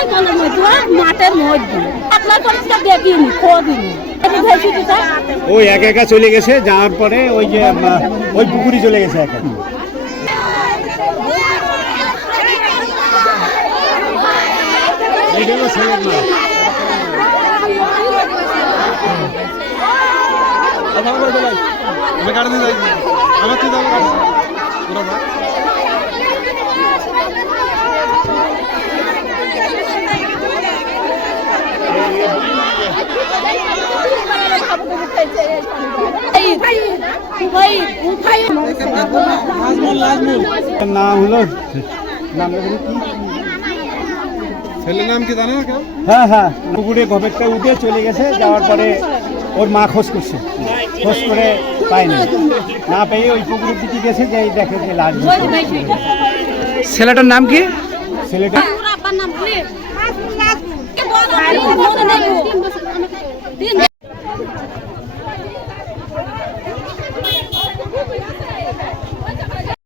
কোথায় বলে মাঠের মধ্যে আপনার পরিষ্কার দেখিনি খোঁজিনি ওই একা একা চলে গেছে, যাওয়ার পরে ওই যে ওই পুকুরি চলে গেছে একা। নাম হলো ছেলের নাম কি জানো? হ্যাঁ হ্যাঁ, পুকুরে গভীরটা উঠে চলে গেছে, যাওয়ার পরে ওর মা খোঁজ করছে, খোঁজ করে পায়নি, না পেয়ে ওই পুকুরের দিকে গেছে, যে দেখে যে লাশ। ছেলেটার নাম কি? ছেলেটা